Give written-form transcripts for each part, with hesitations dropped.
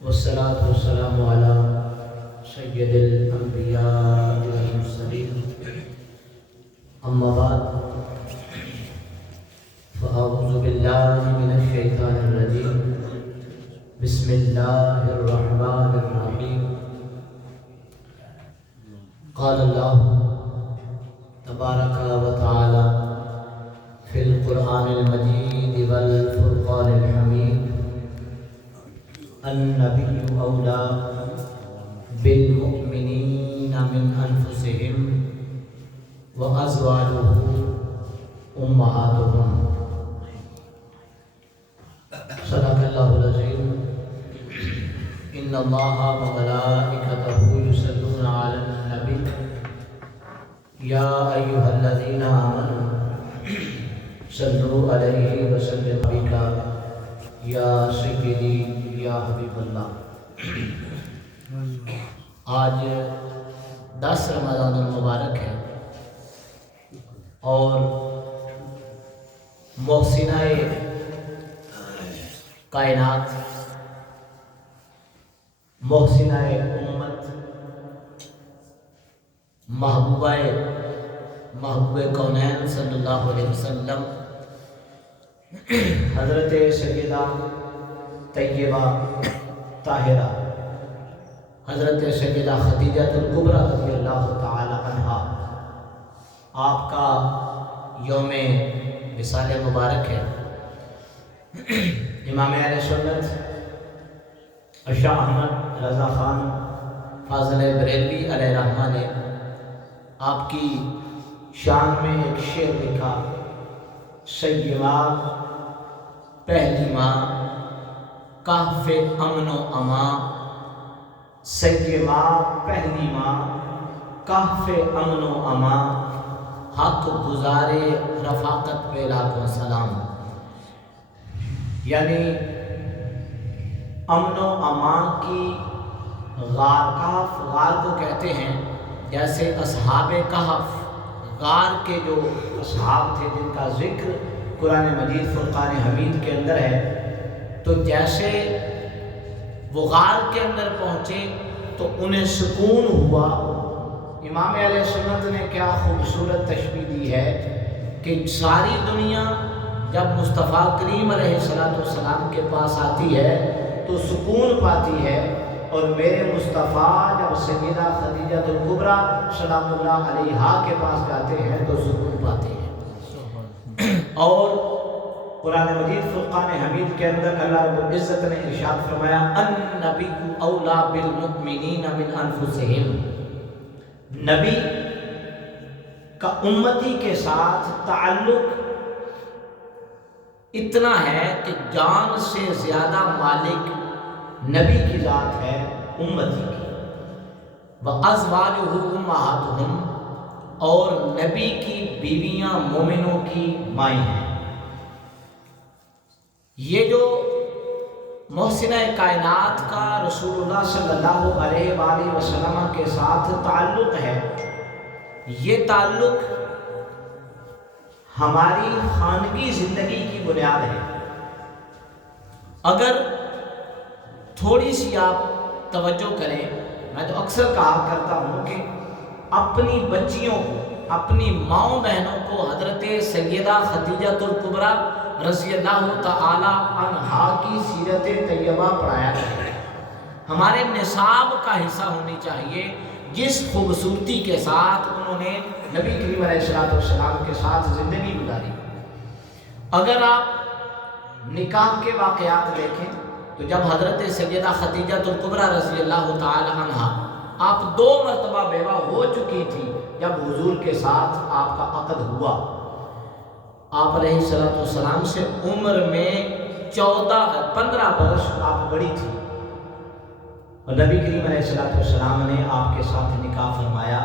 والصلاة والسلام على سید الانبیاء والمرسلین اما بعد فاعوذ باللہ من الشیطان الرجیم بسم اللہ الرحمن الرحیم قال اللہ تبارک و تعالی فی القرآن المجید والفرقان الحمید النبی اولا بالمؤمنین من انفسهم وازواجه امہاتهم صدق اللہ العظیم ان اللہ وملائکتہ یصلون علی النبی یا ایہا الذین آمنوا صلوا علیہ وسلموا بک یا سیدی یا حبیب اللہ۔ آج 10 رمضان المبارک ہے اور محسنہ کائنات، محسنہ امت، محبوب کونین صلی اللہ علیہ وسلم حضرت سیدہ طیبہ طاہرہ حضرت سیدہ خدیجہ الکبریٰ رضی اللہ تعالی عنہا، آپ کا یوم وصال مبارک ہے۔ امام اہل سنت شاہ احمد رضا خان فاضل بریلوی علیہ رحمہ نے آپ کی شان میں ایک شعر لکھا: سیما پہلی ماں کہف امن و امان، سیما پہلی ماں کہف امن و امان، حق گزارے رفاقت پہ لاکھوں سلام۔ یعنی امن و امان کی غار، کہف غار کو کہتے ہیں، جیسے اصحاب کہف غار کے جو اصحاب تھے جن کا ذکر قرآن مجید فرقان حمید کے اندر ہے، تو جیسے وہ غار کے اندر پہنچے تو انہیں سکون ہوا۔ امام علیہ سنت نے کیا خوبصورت تشبیہ دی ہے کہ ساری دنیا جب مصطفیٰ کریم علیہ السلام کے پاس آتی ہے تو سکون پاتی ہے، اور میرے مصطفیٰ جب سیدہ خدیجہ الکبریٰ سلام اللہ علیہا کے پاس جاتے ہیں تو سکون پاتے ہیں۔ اور قرآن مجید فرقان حمید کے اندر اللہ رب العزت نے ارشاد فرمایا: النبی اولا بالمؤمنین من انفسہم، نبی کا امتی کے ساتھ تعلق اتنا ہے کہ جان سے زیادہ مالک نبی کی ذات ہے امتی کی۔ وَأَزْوَاجُهُ أُمَّهَاتُهُمْ، اور نبی کی بیویاں مومنوں کی مائیں ہیں۔ یہ جو محسنہ کائنات کا رسول اللہ صلی اللہ علیہ وآلہ وسلم کے ساتھ تعلق ہے، یہ تعلق ہماری خانگی زندگی کی بنیاد ہے۔ اگر تھوڑی سی آپ توجہ کریں، میں تو اکثر کہا کرتا ہوں کہ اپنی بچیوں کو، اپنی ماؤں بہنوں کو حضرت سیدہ خدیجہ الکبریٰ رضی اللہ تعالی عنہا کی سیرت طیبہ پڑھایا کریں۔ ہمارے نصاب کا حصہ ہونی چاہیے جس خوبصورتی کے ساتھ انہوں نے نبی کریم علیہ السلام کے ساتھ زندگی گزاری۔ اگر آپ نکاح کے واقعات دیکھیں تو جب حضرت سیدہ خدیجہ الکبریٰ رضی اللہ تعالی عنہا آپ 2 مرتبہ بیوہ ہو چکی تھی، جب حضور کے ساتھ آپ کا عقد ہوا، آپ علیہ السلام سے عمر میں 15 برس آپ بڑی تھی، اور نبی کریم علیہ السلام نے آپ کے ساتھ نکاح فرمایا۔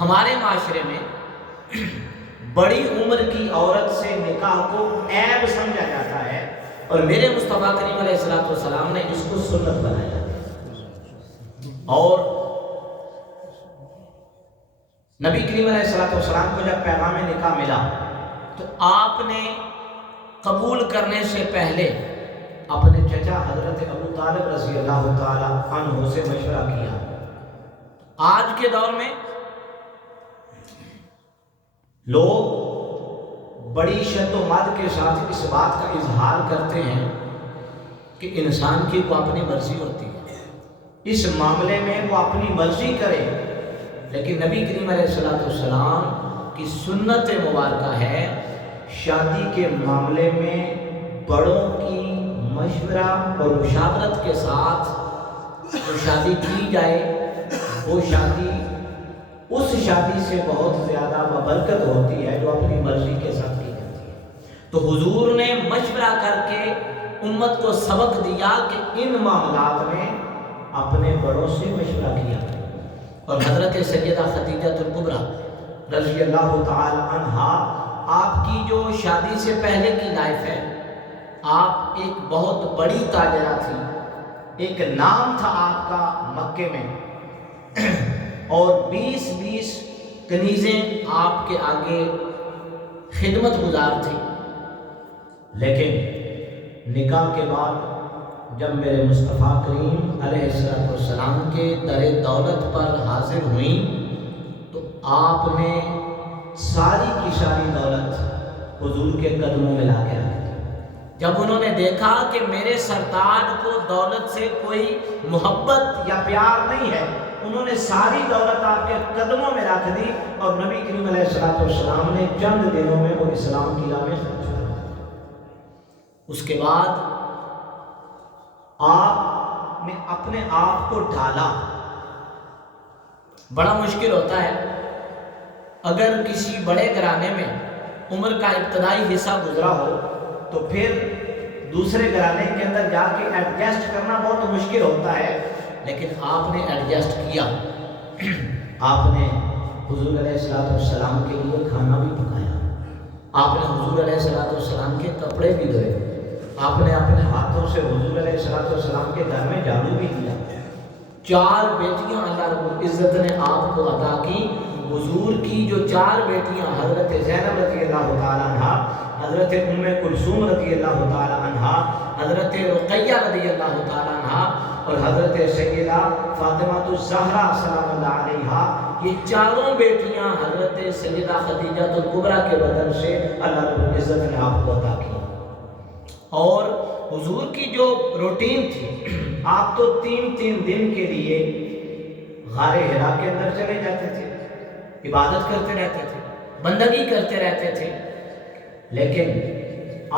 ہمارے معاشرے میں بڑی عمر کی عورت سے نکاح کو عیب سمجھا جاتا ہے، اور میرے مصطفیٰ کریم علیہ السلام نے اس کو سنت بنایا۔ اور نبی کریم علیہ السلام کو جب پیغام نکاح ملا تو آپ نے قبول کرنے سے پہلے اپنے چچا بھیجا، حضرت ابو طالب رضی اللہ تعالی عنہ سے مشورہ کیا۔ آج کے دور میں لوگ بڑی شد و مد کے ساتھ اس بات کا اظہار کرتے ہیں کہ انسان کی کو اپنی مرضی ہوتی ہے، اس معاملے میں وہ اپنی مرضی کرے، لیکن نبی کریم علیہ السلام کی سنت مبارکہ ہے شادی کے معاملے میں بڑوں کی مشورہ اور مشاورت کے ساتھ جو شادی کی جائے، وہ شادی اس شادی سے بہت زیادہ ببرکت ہوتی ہے جو اپنی مرضی کے ساتھ کی جاتی ہے۔ تو حضور نے مشورہ کر کے امت کو سبق دیا کہ ان معاملات میں اپنے بڑوں سے مشورہ کیا۔ اور حضرت سیدہ خدیجہ الکبریٰ رضی اللہ تعالی عنہا، آپ کی جو شادی سے پہلے کی لائف ہے، آپ ایک بہت بڑی تاجرہ تھی، ایک نام تھا آپ کا مکے میں، اور 20 کنیزیں آپ کے آگے خدمت گزار تھی۔ لیکن نکاح کے بعد جب میرے مصطفیٰ کریم علیہ السلام کے در دولت پر حاضر ہوئیں تو آپ نے ساری کی ساری دولت حضور کے قدموں میں لا کے رکھ دی۔ جب انہوں نے دیکھا کہ میرے سرتاج کو دولت سے کوئی محبت یا پیار نہیں ہے، انہوں نے ساری دولت آپ کے قدموں میں رکھ دی، اور نبی کریم علیہ السلام نے چند دنوں میں وہ اسلام کی راہ میں خرچ کر دیا۔ اس کے بعد آپ نے اپنے آپ کو ڈھالا۔ بڑا مشکل ہوتا ہے اگر کسی بڑے گھرانے میں عمر کا ابتدائی حصہ گزرا ہو تو پھر دوسرے گھرانے کے اندر جا کے ایڈجسٹ کرنا بہت مشکل ہوتا ہے، لیکن آپ نے ایڈجسٹ کیا۔ آپ نے حضور علیہ السلام کے لیے کھانا بھی پکایا، آپ نے حضور علیہ السلام کے کپڑے بھی دھوئے، آپ نے اپنے ہاتھوں سے حضور علیہ السلام کے گھر میں جھاڑو بھی دیا۔ 4 بیٹیاں اللہ رب العزت نے آپ کو عطا کی۔ حضور کی جو 4 بیٹیاں، حضرت زینب رضی اللہ تعالی عنہا، حضرت ام کلثوم رضی اللہ تعالی عنہا، حضرت رقیہ رضی اللہ تعالی عنہا، اور حضرت سیدہ فاطمہ الزہرا سلام اللہ علیہا، یہ 4 بیٹیاں حضرت سیدہ خدیجہ الکبریٰ کے بدن سے اللہ رب العزت نے آپ کو عطا کی۔ اور حضور کی جو روٹین تھی، آپ تو 3 دن کے لیے غار حرا کے اندر چلے جاتے تھے، عبادت کرتے رہتے تھے، بندگی کرتے رہتے تھے، لیکن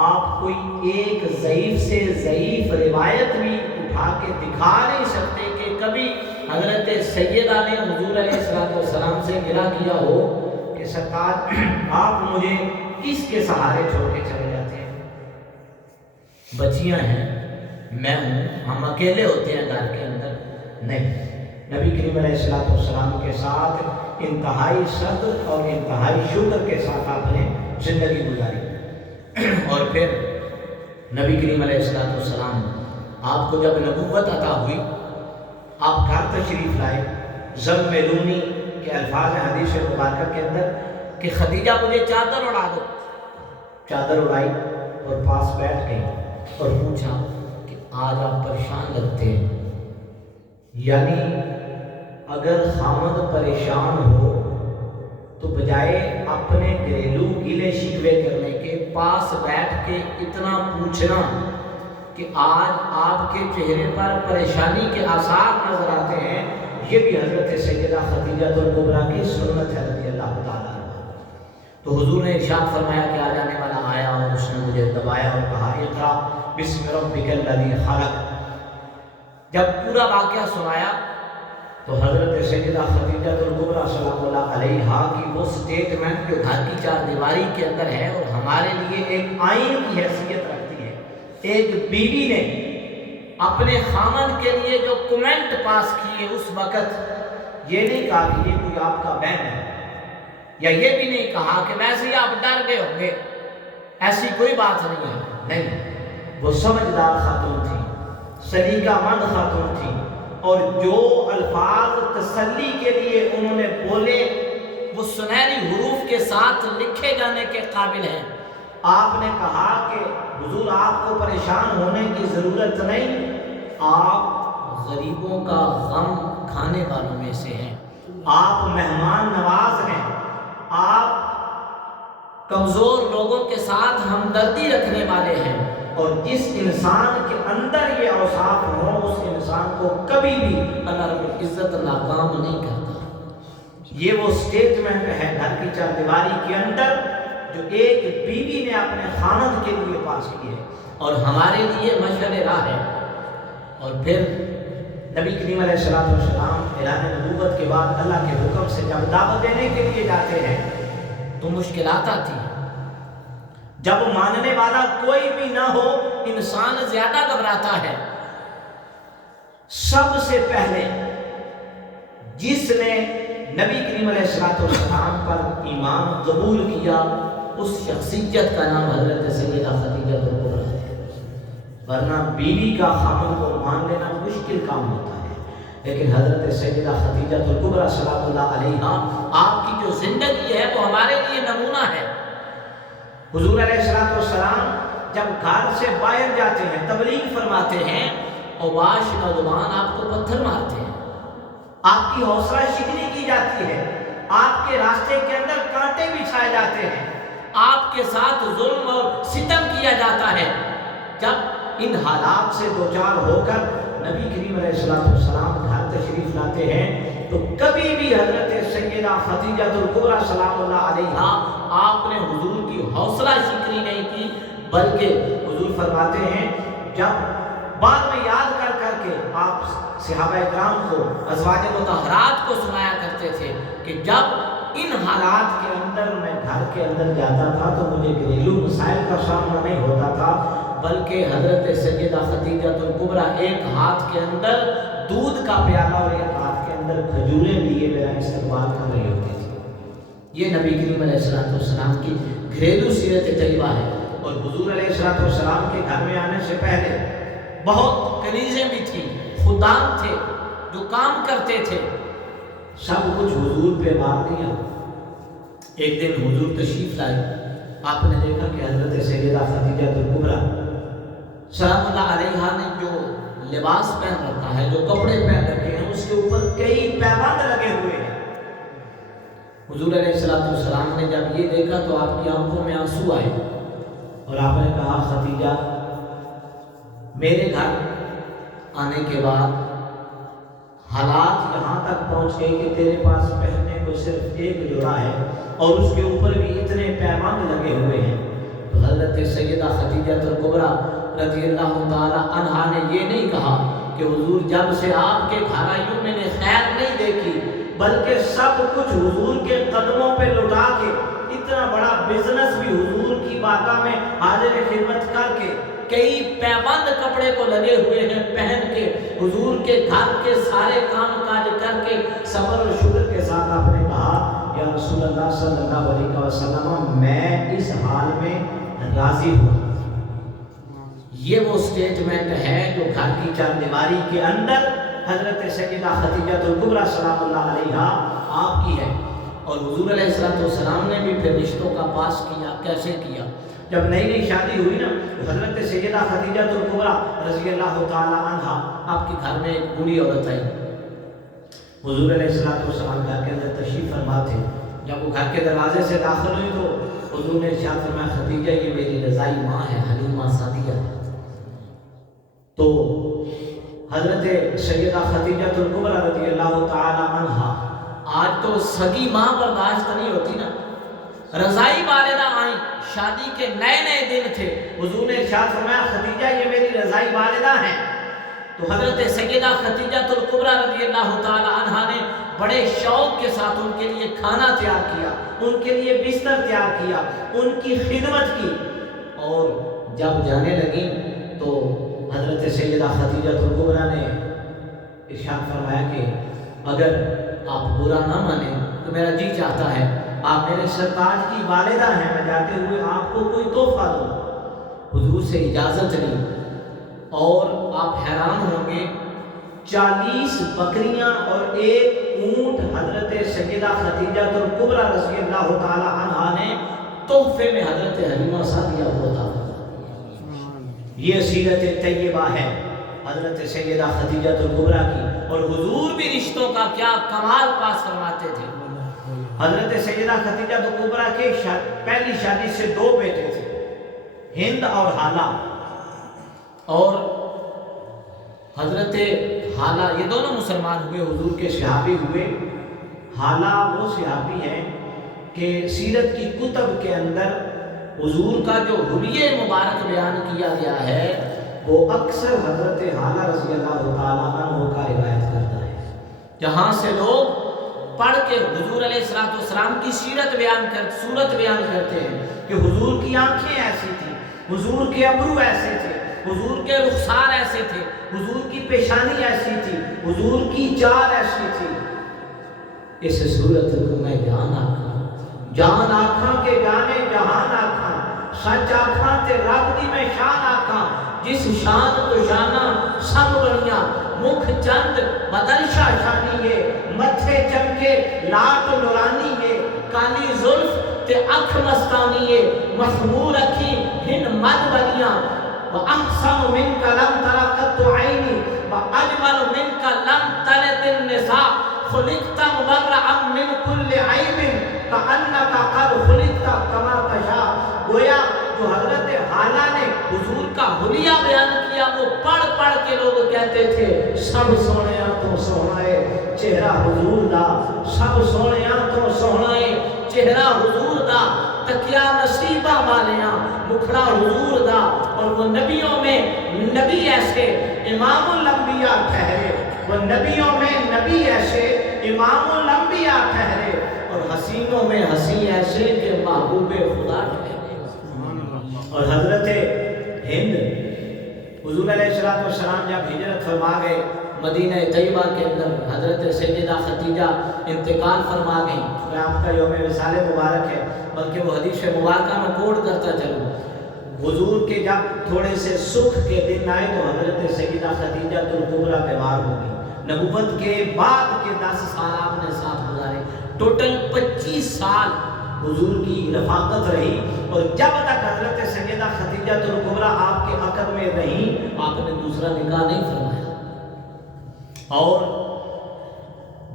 آپ کوئی ایک ضعیف سے ضعیف روایت بھی اٹھا کے دکھا نہیں سکتے کہ کبھی حضرت سیدہ نے حضور علیہ السلام سے گلہ کیا ہو کہ سرکار آپ مجھے کس کے سہارے چھوڑ کے چلے جاتے ہیں، بچیاں ہیں، میں ہوں، ہم اکیلے ہوتے ہیں گھر کے اندر۔ نہیں، نبی کریم علیہ السلام کے ساتھ انتہائی صبر اور انتہائی شکر کے ساتھ آپ نے زندگی گزاری۔ اور پھر نبی کریم علیہ السلام آپ کو جب نبوت عطا ہوئی، آپ گھر تشریف لائے، زملونی کے الفاظ ہیں حدیث مبارکہ کے اندر کہ خدیجہ مجھے چادر اڑا دو۔ چادر اڑائی اور پاس بیٹھ گئی اور پوچھا کہ آج آپ پریشان لگتے ہیں، یعنی اگر خامد پریشان ہو تو بجائے اپنے گھریلو گلے شکوے کرنے کے پاس بیٹھ کے اتنا پوچھنا کہ آج آپ کے چہرے پر پریشانی کے آثار نظر آتے ہیں، یہ بھی حضرت سیدہ خدیجہ الکبریٰ کی سنت ہے رضی اللہ تعالیٰ عنہ۔ تو حضور نے ارشاد فرمایا کہ آ جانے والا آیا اور اس نے مجھے دبایا اور کہا اقرا بسم ربک الذی خلق۔ جب پورا واقعہ سنایا تو حضرت سیدہ خدیجہ الکبریٰ سلام اللہ علیہا کی وہ سٹیٹمنٹ جو گھر کی 4 دیواری کے اندر ہے اور ہمارے لیے ایک آئین کی حیثیت رکھتی ہے، ایک بیوی نے اپنے خامن کے لیے جو کمنٹ پاس کیے اس وقت یہ نہیں کہا کہ یہ کوئی آپ کا بہن ہے، یا یہ بھی نہیں کہا کہ ویسے ہی آپ ڈر گئے ہوں گے، ایسی کوئی بات نہیں ہے۔ نہیں، وہ سمجھدار خاتون تھی، سلیقہ مند خاتون تھی، اور جو الفاظ تسلی کے لیے انہوں نے بولے وہ سنہری حروف کے ساتھ لکھے جانے کے قابل ہیں آپ نے کہا کہ حضور آپ کو پریشان ہونے کی ضرورت نہیں، آپ غریبوں کا غم کھانے والوں میں سے ہیں، آپ مہمان نواز ہیں، آپ کمزور لوگوں کے ساتھ ہمدردی رکھنے والے ہیں، اور جس انسان کے اندر یہ اوصاف ہوں اس انسان کو کبھی بھی اللہ رب العزت ناکام نہیں کرتا۔ یہ وہ سٹیٹمنٹ ہے گھر کی چار دیواری کے اندر جو ایک بیوی نے اپنے خاوند کے لیے پاس کی ہے اور ہمارے لیے مشعل راہ ہے۔ اور پھر نبی کریم علیہ السلام اعلان نبوت کے بعد اللہ کے حکم سے جب دعوت دینے کے لیے جاتے ہیں تو مشکلات آتی ہیں۔ جب ماننے والا کوئی بھی نہ ہو انسان زیادہ گھبراتا ہے۔ سب سے پہلے جس نے نبی کریم علیہ السلام پر ایمان قبول کیا اس شخصیت کا نام حضرت سیدہ خدیجہ الکبریٰ ہے، ورنہ بیوی کا خاوند کو مان لینا مشکل کام ہوتا ہے، لیکن حضرت سیدہ خدیجہ الکبریٰ سلام اللہ علیہا آپ کی جو زندگی ہے وہ ہمارے لیے نمونہ ہے۔ حضور علیہ السلام جب گھر سے باہر جاتے ہیں تبلیغ فرماتے ہیں اور بعض نوجوان آپ کو پتھر مارتے ہیں، آپ کی حوصلہ شکنی کی جاتی ہے، آپ کے راستے کے اندر کانٹے بچھائے جاتے ہیں، آپ کے ساتھ ظلم اور ستم کیا جاتا ہے۔ جب ان حالات سے دوچار ہو کر نبی کریم علیہ السلام گھر تشریف لاتے ہیں تو کبھی بھی حضرت سیدہ خدیجہ الکبریٰ سلام اللہ علیہا آپ نے حضور کی حوصلہ شکنی نہیں کی، بلکہ حضور فرماتے ہیں جب بعد میں یاد کر کے آپ صحابہ اکرام کو ازواج مطہرات کو سنایا کرتے تھے کہ جب ان حالات کے اندر میں گھر کے اندر جاتا تھا تو مجھے گھریلو مسائل کا سامنا نہیں ہوتا تھا، بلکہ حضرت سیدہ خدیجہ الکبریٰ ایک ہاتھ کے اندر دودھ کا پیالہ اور ایک ہاتھ کے اندر کھجوریں لیے میرا استقبال کر رہی ہوتی تھی۔ یہ نبی کریم علیہ السلام کی گھریلو سیرت طیبہ ہے۔ اور حضور علیہ السلام کے گھر میں آنے سے پہلے بہت کنیزیں بھی تھیں، خدام تھے جو کام کرتے تھے، سب کچھ حضور پہ بار دیا۔ ایک دن حضور تشریف لائے، آپ نے دیکھا کہ حضرت سیدہ خدیجہ الکبریٰ سلام اللہ علیہا نے جو لباس پہن رکھا ہے، جو کپڑے پہن رکھے ہیں، اس کے اوپر کئی پیبند لگے ہوئے ہیں۔ حضور علیہ السلام نے جب یہ دیکھا تو آپ کی آنکھوں میں آنسو آئے اور آپ نے کہا خدیجہ میرے گھر آنے کے بعد حالات یہاں تک پہنچ گئے کہ تیرے پاس پہننے کو صرف ایک جوڑا ہے اور اس کے اوپر بھی اتنے پیبند لگے ہوئے ہیں۔ تو حضرت سیدہ خدیجہ الکبریٰ رضی اللہ تعالی عنہا نے یہ نہیں کہا کہ حضور جب سے آپ کے گھر آئیوں میں نے خیر نہیں دیکھی، بلکہ سب کچھ حضور کے قدموں پہ لٹا کے اتنا بڑا بزنس بھی حضور کی بارگاہ میں حاضر خدمت کر کے کئی پیبند کپڑے کو لگے ہوئے ہیں پہن کے حضور کے گھر کے سارے کام کاج کر کے صبر اور شکر کے ساتھ آپ نے کہا یا رسول اللہ صلی اللہ علیہ وسلم میں اس حال میں راضی ہوں۔ یہ وہ سٹیٹمنٹ ہے جو گھر کی چار دیواری کے اندر حضرت سیدہ خدیجہ الکبریٰ سلام اللہ علیہا آپ کی ہے۔ اور حضور علیہ السلام نے بھی پھر رشتوں کا پاس کیا۔ کیسے کیا؟ جب نئی نئی شادی ہوئی نا حضرت سیدہ خدیجہ الکبریٰ رضی اللہ تعالی عنہا آپ کے گھر میں ایک بوڑھی عورت آئی۔ حضور علیہ السلام گھر کے اندر تشریف فرما تھے۔ جب وہ گھر کے دروازے سے داخل ہوئی تو حضور نے ارشاد فرمایا خدیجہ یہ میری رضائی ماں ہے، حلیمہ سعدیہ۔ تو حضرت سیدہ خدیجہ الکبریٰ رضی اللہ تعالی عنہا آج تو سگی ماں برداشت نہیں ہوتی نا، رضائی والدہ آئیں، شادی کے نئے نئے دن تھے، حضور نے ارشاد فرمایا خدیجہ یہ میری رضائی والدہ ہیں۔ تو حضرت سیدہ خدیجہ الکبریٰ رضی اللہ تعالی عنہا نے بڑے شوق کے ساتھ ان کے لیے کھانا تیار کیا، ان کے لیے بستر تیار کیا، ان کی خدمت کی، اور جب جانے لگی تو حضرت سیدہ خدیجہ الکبریٰ نے ارشاد فرمایا کہ اگر آپ برا نہ مانیں تو میرا جی چاہتا ہے آپ میرے سرتاج کی والدہ ہیں، میں جاتے ہوئے آپ کو کوئی تحفہ دوں۔ حضور سے اجازت لی اور آپ حیران ہوں گے 40 بکریاں اور ایک اونٹ حضرت سیدہ خدیجہ الکبریٰ رضی اللہ تعالی عنہا نے تحفے میں حضرت حلیمہ سعدیہ کو عطا فرماتی ہے۔ یہ سیرت طیبہ ہے حضرت سیدہ خدیجہ الکبریٰ کی، اور حضور بھی رشتوں کا کیا کمال پاس فرماتے تھے۔ حضرت سیدہ خدیجہ الکبریٰ کے پہلی شادی سے 2 بیٹے تھے، ہند اور حالہ، اور حضرت حالہ یہ دونوں مسلمان ہوئے، حضور کے صحابی ہوئے۔ حالہ وہ صحابی ہیں کہ سیرت کی کتب کے اندر حضور کا جو حلیہ مبارک بیان کیا گیا ہے وہ اکثر حضرت حالہ رضی اللہ تعالیٰ عنہ کا روایت کرتا ہے، جہاں سے لوگ پڑھ کے حضور علیہ السلام کی سیرت صورت بیان کرتے ہیں کہ حضور کی آنکھیں ایسی تھیں، حضور کے ابرو ایسے تھے، حضور کے رخسار ایسے تھے، حضور کی پیشانی ایسی تھی، حضور کی چال ایسی تھی۔ اس صورت کو میں جان آکھاں کے جانے جہان آکھاں، سچ آکھاں تے رب دی میں شان آکھاں، جس شان تو شانہ سب بڑیاں، مکھ چند بدلشا شانی ہے، متھے چمکے لاٹ نورانی ہے، کالی زلف تے اکھ مستانی ہے، مخمور اکھی ہن مد بنیاں، وَأَحْسَنُ مِنْكَ لَمْ تَرَ قَطُّ عَيْنِي وَأَجْمَلُ مِنْكَ لَمْ تَلِدِ النِّسَاءُ خُلِقْتَ مُبَرَّأً مِنْ كُلِّ عَيْبٍ كَأَنَّكَ قَدْ خُلِقْتَ كَمَا تَشَاءُ۔ گویا جو حضرت حالہ نے حضور کا حلیہ بیان کیا وہ پڑھ کے لوگ کہتے تھے سب سونیاں تو سونا ہے چہرہ حضور دا، سب سونیاں تو سونا ہے چہرہ حضور دا، تکیا نصیبہ والیاں مکھڑا حضور دا، اور وہ نبیوں میں نبی ایسے امام الانبیاء ٹھہرے، وہ نبیوں میں نبی ایسے امام الانبیاء ٹھہرے، اور حسینوں میں حسین ایسے کہ محبوب خدا ٹھہرے۔ اور حضرت ہند حضور علیہ السلام جب ہجرت فرما گئے مدینہ طیبہ کے اندر، حضرت سیدہ خدیجہ انتقال فرما گئی۔ میں آپ کا یوم وصال مبارک ہے، بلکہ وہ حدیث مبارکہ میں کوٹ کرتا چلوں، حضور کے جب تھوڑے سے سکھ کے دن آئے تو حضرت سیدہ خدیجہ الکبریٰ بیمار ہو گئی۔ نبوت کے بعد کے 10 سال آپ نے ساتھ گزارے، ٹوٹل 25 سال حضور کی رفاقت رہی، اور جب تک حضرت سیدہ خدیجہ الکبریٰ آپ کے عقد میں رہی آپ نے دوسرا نکاح نہیں فرمایا۔ اور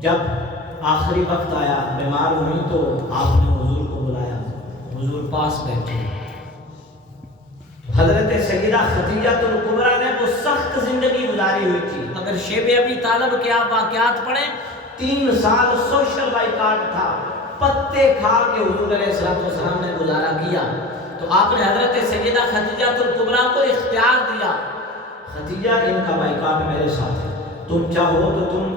جب آخری وقت آیا بیمار ہوئی تو آپ نے حضور کو بلایا، حضور پاس بیٹھے۔ حضرت سیدہ خدیجہ الکبریٰ نے وہ سخت زندگی گزاری ہوئی تھی، اگر شیب ابی طالب کے آپ واقعات پڑھیں 3 سال سوشل بائیکاٹ تھا، پتے کھا کے حضور علیہ السلام نے گزارا کیا، تو آپ نے حضرت سیدہ خدیجہ الکبریٰ کو اختیار دیا، خدیجہ ان کا بائیکاٹ میرے ساتھ ہے، تم چاہو تو تم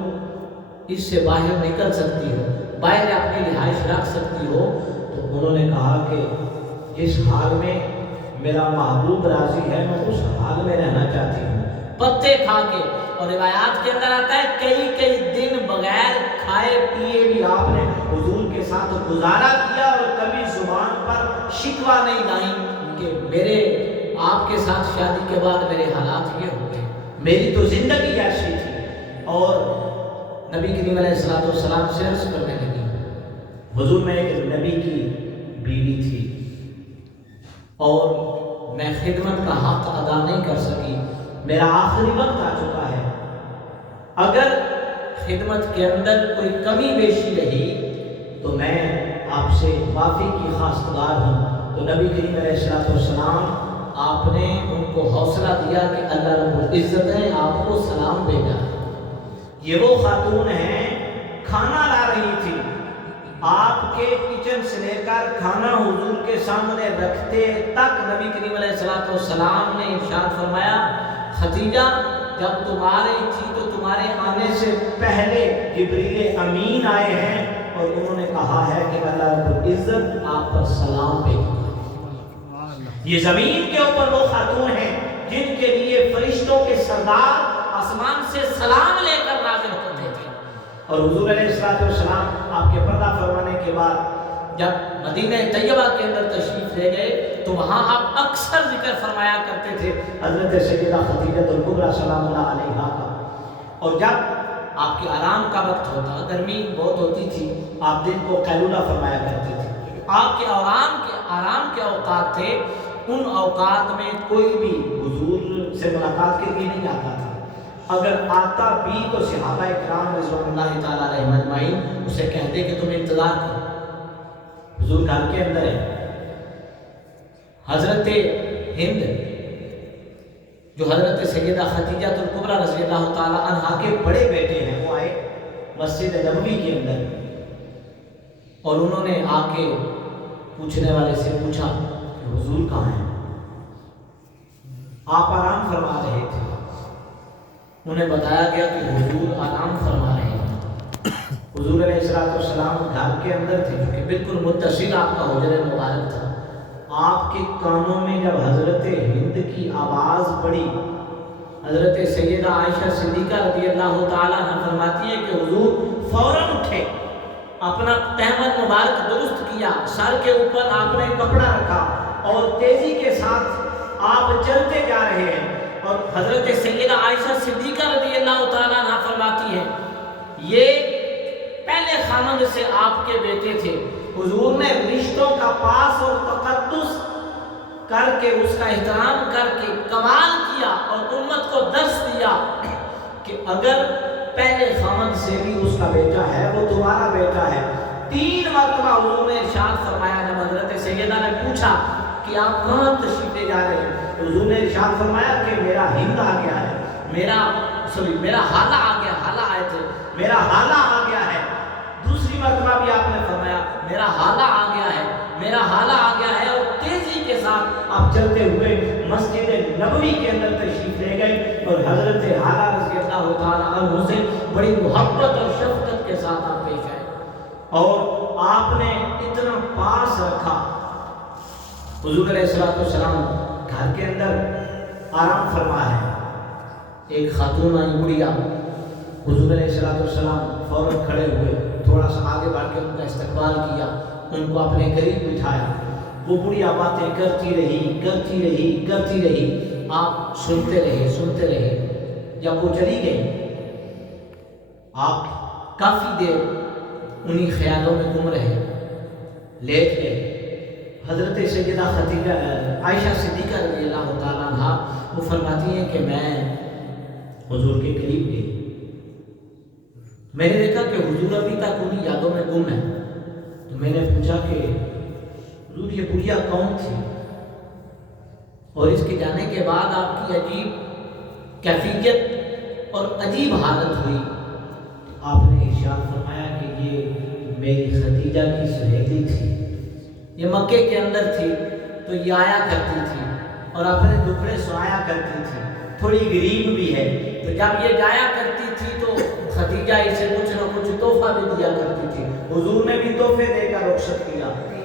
اس سے باہر نکل سکتی ہو، باہر اپنی رہائش رکھ سکتی ہو۔ تو انہوں نے کہا کہ جس حال میں میرا محبوب راضی ہے میں اس حال میں رہنا چاہتی ہوں، پتے کھا کے۔ اور روایات کے اندر آتا ہے کئی دن بغیر کھائے پیے بھی آپ نے حضور کے ساتھ گزارا کیا، اور کبھی زبان پر شکوہ نہیں لائی کہ میرے آپ کے ساتھ شادی کے بعد میرے حالات یہ ہو گئے، میری تو زندگی ایسی تھی۔ اور نبی کریم علیہ السلام سے عرض کرنے لگی، حضور میں ایک نبی کی بیوی تھی اور میں خدمت کا حق ادا نہیں کر سکی، میرا آخری وقت آ چکا ہے، اگر خدمت کے اندر کوئی کمی بیشی رہی تو میں آپ سے معافی کی خواستگار ہوں۔ تو نبی کریم علیہ السلام آپ نے ان کو حوصلہ دیا کہ اللہ رب العزت نے آپ کو سلام بھیجا ہے۔ یہ وہ خاتون ہیں کھانا لا رہی تھی، آپ کے کچن سے لے کر کھانا حضور کے سامنے رکھتے تک نبی کریم علیہ السلام نے ارشاد فرمایا خدیجہ جب تم آ رہی تھی تو تمہارے آنے سے پہلے جبریل امین آئے ہیں اور انہوں نے کہا ہے کہ اللہ رب العزت آپ پر سلام بھیجا۔ یہ زمین کے اوپر وہ خاتون ہیں جن کے لیے فرشتوں کے سردار آسمان سے سلام لے کر نازل ہوتے تھے۔ اور حضور علیہ السلام آپ کے پردہ فرمانے کے بعد جب مدینہ طیبہ کے اندر تشریف لے گئے تو وہاں آپ اکثر ذکر فرمایا کرتے تھے حضرت سیدہ خدیجہ الکبریٰ سلام اللہ علیہا کا۔ اور جب آپ کے آرام کا وقت ہوتا، گرمی بہت ہوتی تھی، آپ دن کو قیلولہ فرمایا کرتے تھے، آپ کے آرام کے اوقات تھے، ان اوقات میں کوئی بھی حضور سے ملاقات کے لیے نہیں آتا تھا۔ اگر آتا بھی تو صحابہ اکرام رضوان اللہ تعالیٰ علیہم اجمعین اسے کہتے کہ تم انتظار کرو، حضور گھر کے اندر ہے۔ حضرت ہند جو حضرت سیدہ خدیجہ الکبریٰ رضی اللہ تعالیٰ عنہا کے بڑے بیٹے ہیں، وہ آئے مسجد نبوی کے اندر اور انہوں نے آ کے پوچھنے والے سے پوچھا کہ حضور کہاں ہیں؟ آپ آرام فرما رہے تھے۔ انہیں بتایا گیا کہ حضور آرام فرما رہے ہیں۔ حضور علیہ السلام گھر کے اندر تھے، جو کہ بالکل متصل آپ کا حجر مبارک تھا۔ آپ کے کانوں میں جب حضرت ہند کی آواز پڑی، حضرت سیدہ عائشہ صدیقہ رضی اللہ تعالیٰ عنہ فرماتی ہے کہ حضور فوراً اٹھے، اپنا تہمت مبارک درست کیا، سر کے اوپر آپ نے کپڑا رکھا اور تیزی کے ساتھ آپ چلتے جا رہے ہیں۔ اور حضرت سیدہ عائشہ صدیقہ رضی اللہ تعالیٰ عنہ فرماتی ہے یہ پہلے خامند سے آپ کے بیٹے تھے، حضور نے رشتوں کا پاس اور تقدس کر کے اس کا احترام کر کے کمال کیا اور امت کو درس دیا کہ اگر پہلے خامند سے بھی اس کا بیٹا ہے وہ تمہارا بیٹا ہے۔ 3 مرتبہ حضور نے ارشاد فرمایا، جب حضرت سیدہ نے پوچھا کہ آپ کہاں تشریف لے جا رہے ہیں، حضور نے ارشاد فرمایا کہ میرا ہند آ گیا ہے، میرا حالہ آ گیا، حالہ آئے تھے، میرا حالہ آ گیا ہے۔ دوسری مرتبہ بھی آپ نے فرمایا میرا حالہ آ گیا ہے، میرا حالہ آ گیا ہے، اور تیزی کے ساتھ آپ چلتے ہوئے مسجد نبوی کے اندر تشریف لے گئے اور حضرت حالہ رضی اللہ تعالیٰ عنہ سے بڑی محبت اور شفقت کے ساتھ آپ پیش آئے اور آپ نے اتنا پاس رکھا۔ حضور علیہ السلام گھر کے اندر آرام فرما ہے۔ ایک خاتون آئی بڑھیا، حضور علیہ السلام فوراً کھڑے ہوئے، تھوڑا سا آگے بڑھ کے ان کا استقبال کیا، ان کو اپنے قریب بٹھایا۔ وہ بڑھیا باتیں کرتی رہی، آپ سنتے رہے۔ جب وہ چلی گئی، آپ کافی دیر انہی خیالوں میں گم رہے، لیٹ گئے۔ حضرت سیدہ خدیجہ عائشہ صدیقہ رضی اللہ تعالیٰ عنہا وہ فرماتی ہیں کہ میں حضور کے قریب گئی، میں نے دیکھا کہ حضور ابھی تک انہی یادوں میں گم ہے، تو میں نے پوچھا کہ حضور یہ بڑھیا کون تھی، اور اس کے جانے کے بعد آپ کی عجیب کیفیت اور عجیب حالت ہوئی۔ آپ نے ارشاد فرمایا کہ یہ میری خدیجہ کی سہیلی تھی، یہ مکے کے اندر تھی تو یہ آیا کرتی تھی اور اپنے دکھڑے سنایا کرتی تھی، تھوڑی غریب بھی ہے، تو جب یہ جایا کرتی تھی تو خدیجہ اسے کچھ نہ کچھ تحفہ بھی دیا کرتی تھی، حضور نے بھی تحفے دے کر رخصت کیا۔